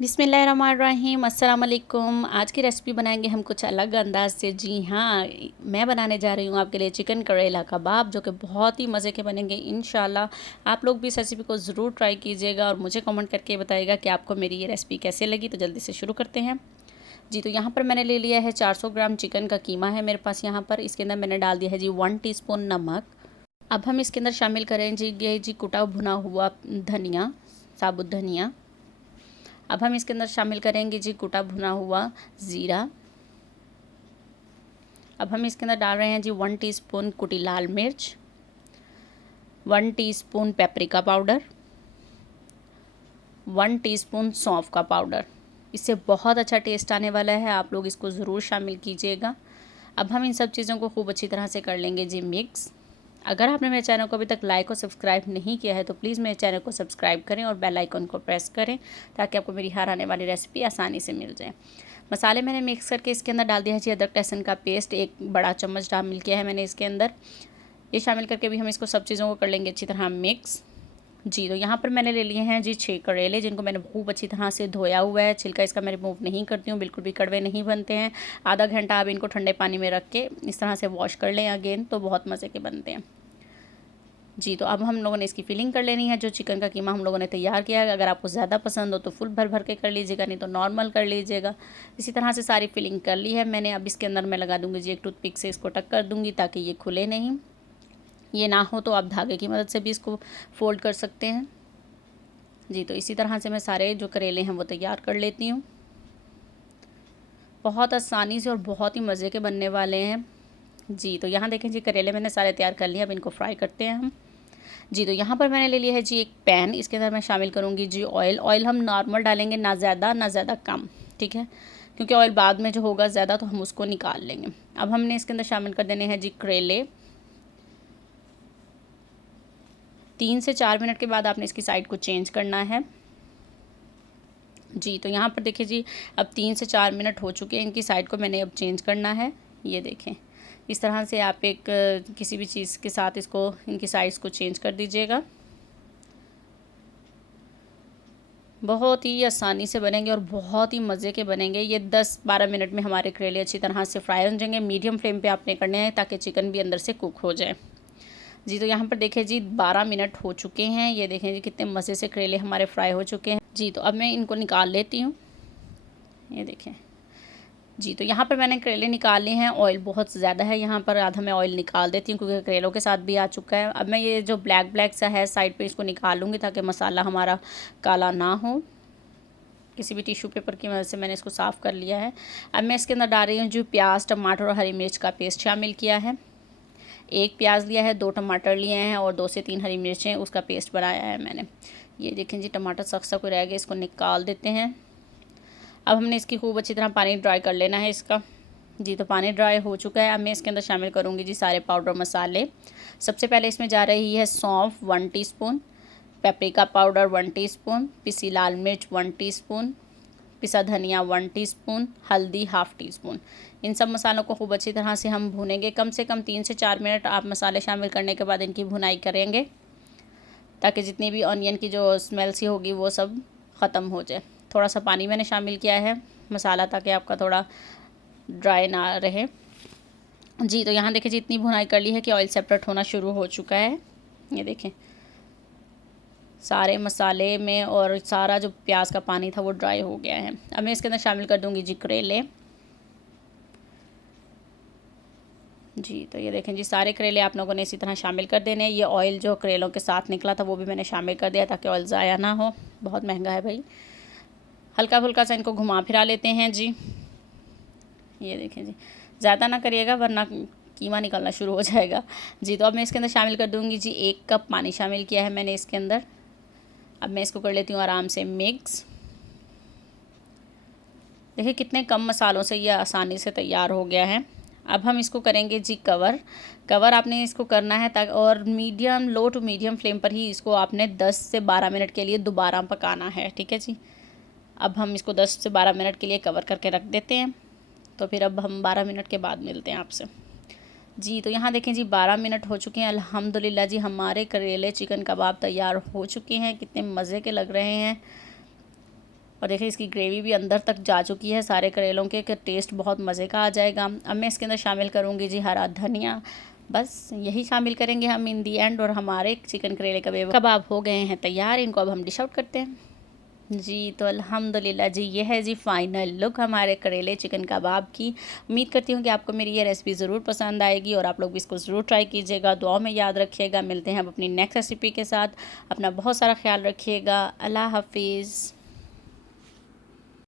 बिस्मिल्लाहिर्रहमानिर्रहीम अस्सलाम वालेकुम। आज की रेसिपी बनाएंगे हम कुछ अलग अंदाज से। जी हाँ, मैं बनाने जा रही हूँ आपके लिए चिकन करेला कबाब, जो कि बहुत ही मज़े के बनेंगे इंशाल्लाह। आप लोग भी इस रेसिपी को ज़रूर ट्राई कीजिएगा और मुझे कमेंट करके बताइएगा कि आपको मेरी ये रेसिपी कैसे लगी। तो जल्दी से शुरू करते हैं। जी, तो यहाँ पर मैंने ले लिया है 400 ग्राम चिकन का कीमा है मेरे पास यहाँ पर। इसके अंदर मैंने डाल दिया है जी 1 टीस्पून नमक। अब हम इसके अंदर शामिल करेंगे जी कुटा भुना हुआ धनिया, साबुत धनिया। अब हम इसके अंदर शामिल करेंगे जी कुटा भुना हुआ ज़ीरा। अब हम इसके अंदर डाल रहे हैं जी 1 टीस्पून कुटी लाल मिर्च, 1 टीस्पून पेपरिका पाउडर, 1 टीस्पून सौंफ का पाउडर। इससे बहुत अच्छा टेस्ट आने वाला है, आप लोग इसको ज़रूर शामिल कीजिएगा। अब हम इन सब चीज़ों को खूब अच्छी तरह से कर लेंगे जी मिक्स। अगर आपने मेरे चैनल को अभी तक लाइक और सब्सक्राइब नहीं किया है तो प्लीज़ मेरे चैनल को सब्सक्राइब करें और बेल आइकन को प्रेस करें, ताकि आपको मेरी हर आने वाली रेसिपी आसानी से मिल जाए। मसाले मैंने मिक्स करके इसके अंदर डाल दिया है जी अदरक लहसुन का पेस्ट, 1 बड़ा चम्मच शामिल किया है मैंने इसके अंदर। ये शामिल करके भी हम इसको सब चीज़ों को कर लेंगे अच्छी तरह मिक्स। जी, तो यहाँ पर मैंने ले लिए हैं जी 6 करेले, जिनको मैंने खूब अच्छी तरह से धोया हुआ है। छिलका इसका मैं रिमूव नहीं करती हूँ, बिल्कुल भी कड़वे नहीं बनते हैं। आधा घंटा आप इनको ठंडे पानी में रख के इस तरह से वॉश कर लें अगेन, तो बहुत मज़े के बनते हैं। जी, तो अब हम लोगों ने इसकी फिलिंग कर लेनी है। जो चिकन का कीमा हम लोगों ने तैयार किया है, अगर आपको ज़्यादा पसंद हो तो फुल भर भर के कर लीजिएगा, नहीं तो नॉर्मल कर लीजिएगा। इसी तरह से सारी फिलिंग कर ली है मैंने। अब इसके अंदर मैं लगा दूँगी जी एक टूथपिक से इसको टक कर दूँगी, ताकि ये खुले नहीं। ये ना हो तो आप धागे की मदद से भी इसको फोल्ड कर सकते हैं। जी, तो इसी तरह से मैं सारे जो करेले हैं वो तैयार कर लेती हूँ। बहुत आसानी से और बहुत ही मज़े के बनने वाले हैं। जी, तो यहाँ देखें जी करेले मैंने सारे तैयार कर लिए। अब इनको फ्राई करते हैं हम। जी, तो यहाँ पर मैंने ले लिया है जी एक पैन। इसके अंदर मैं शामिल करूँगी जी ऑयल। ऑयल हम नॉर्मल डालेंगे, ना ज़्यादा कम, ठीक है, क्योंकि ऑयल बाद में जो होगा ज़्यादा तो हम उसको निकाल लेंगे। अब हमने इसके अंदर शामिल कर देने हैं जी करेले। 3 से 4 मिनट के बाद आपने इसकी साइड को चेंज करना है। जी, तो यहाँ पर देखिए जी अब 3 से 4 मिनट हो चुके हैं, इनकी साइड को मैंने अब चेंज करना है। ये देखें, इस तरह से आप एक किसी भी चीज़ के साथ इसको इनकी साइड्स को चेंज कर दीजिएगा। बहुत ही आसानी से बनेंगे और बहुत ही मज़े के बनेंगे। ये 10-12 मिनट में हमारे करेले अच्छी तरह से फ्राई हो जाएंगे। मीडियम फ्लेम पे आपने करने हैं, ताकि चिकन भी अंदर से कुक हो जाए। जी, तो यहाँ पर देखिए जी 12 मिनट हो चुके हैं। ये देखें जी कितने मज़े से करेले हमारे फ्राई हो चुके हैं। जी, तो अब मैं इनको निकाल लेती हूँ। ये देखें जी, तो यहाँ पर मैंने करेले निकाल लिए हैं। ऑयल बहुत ज़्यादा है यहाँ पर, आधा मैं ऑयल निकाल देती हूँ, क्योंकि करेलों के साथ भी आ चुका है। अब मैं ये जो ब्लैक ब्लैक सा है साइड पे इसको निकाल लूँगी, ताकि मसाला हमारा काला ना हो। किसी भी टिश्यू पेपर की मदद से मैंने इसको साफ़ कर लिया है। अब मैं इसके अंदर डाल रही हूँ जो प्याज, टमाटर और हरी मिर्च का पेस्ट शामिल किया है। 1 प्याज लिया है, 2 टमाटर लिए हैं और 2 से 3 हरी मिर्चें, उसका पेस्ट बनाया है मैंने। ये देखें जी टमाटर सख्त कोई रह गया, इसको निकाल देते हैं। अब हमने इसकी खूब अच्छी तरह पानी ड्राई कर लेना है इसका। जी, तो पानी ड्राई हो चुका है। अब मैं इसके अंदर शामिल करूँगी जी सारे पाउडर मसाले। सबसे पहले इसमें जा रही है सौंफ 1 टीस्पून, पेपरिका पाउडर 1 टीस्पून, पिसी लाल मिर्च 1 टीस्पून, पिसा धनिया 1 टीस्पून, हल्दी ½ टीस्पून। इन सब मसालों को खूब अच्छी तरह से हम भूनेंगे। कम से कम 3 से 4 मिनट आप मसाले शामिल करने के बाद इनकी भुनाई करेंगे, ताकि जितनी भी ऑनियन की जो स्मेल सी होगी वो सब ख़त्म हो जाए। थोड़ा सा पानी मैंने शामिल किया है मसाला, ताकि आपका थोड़ा ड्राई ना रहे। जी, तो यहाँ देखिए जितनी भुनाई कर ली है कि ऑयल सेपरेट होना शुरू हो चुका है। ये देखें सारे मसाले में और सारा जो प्याज का पानी था वो ड्राई हो गया है। अब मैं इसके अंदर शामिल कर दूँगी जी करेले। जी, तो ये देखें जी सारे करेले आप लोगों ने इसी तरह शामिल कर देने। ये ऑयल जो करेलों के साथ निकला था वो भी मैंने शामिल कर दिया, ताकि ऑयल ज़ाया ना हो। बहुत महंगा है भाई। हल्का फुल्का सा इनको घुमा फिरा लेते हैं जी। ये देखें जी ज़्यादा ना करिएगा, वरना कीमा निकलना शुरू हो जाएगा। जी, तो अब मैं इसके अंदर शामिल कर दूँगी जी 1 कप पानी शामिल किया है मैंने इसके अंदर। अब मैं इसको कर लेती हूँ आराम से मिक्स। देखिए कितने कम मसालों से ये आसानी से तैयार हो गया है। अब हम इसको करेंगे जी कवर आपने इसको करना है, ताकि और medium low to medium flame पर ही इसको आपने 10 से 12 मिनट के लिए दोबारा पकाना है, ठीक है जी। अब हम इसको 10 से 12 मिनट के लिए कवर करके रख देते हैं। तो फिर अब हम 12 मिनट के बाद मिलते हैं आपसे। जी, तो यहाँ देखें जी 12 मिनट हो चुके हैं। अल्हम्दुलिल्लाह जी हमारे करेले चिकन कबाब तैयार हो चुके हैं। कितने मज़े के लग रहे हैं। और देखिए इसकी ग्रेवी भी अंदर तक जा चुकी है सारे करेलों के, कि टेस्ट बहुत मज़े का आ जाएगा। अब मैं इसके अंदर शामिल करूँगी जी हरा धनिया। बस यही शामिल करेंगे हम इन दी एंड, और हमारे चिकन करेले कबाब हो गए हैं तैयार। इनको अब हम डिश आउट करते हैं जी। तो अल्हम्दुलिल्लाह जी, ये है जी फाइनल लुक हमारे करेले चिकन कबाब की। उम्मीद करती हूँ कि आपको मेरी ये रेसिपी ज़रूर पसंद आएगी और आप लोग भी इसको ज़रूर ट्राई कीजिएगा। दुआ में याद रखिएगा। मिलते हैं अब अपनी नेक्स्ट रेसिपी के साथ। अपना बहुत सारा ख्याल रखिएगा। अल्लाह हाफिज़।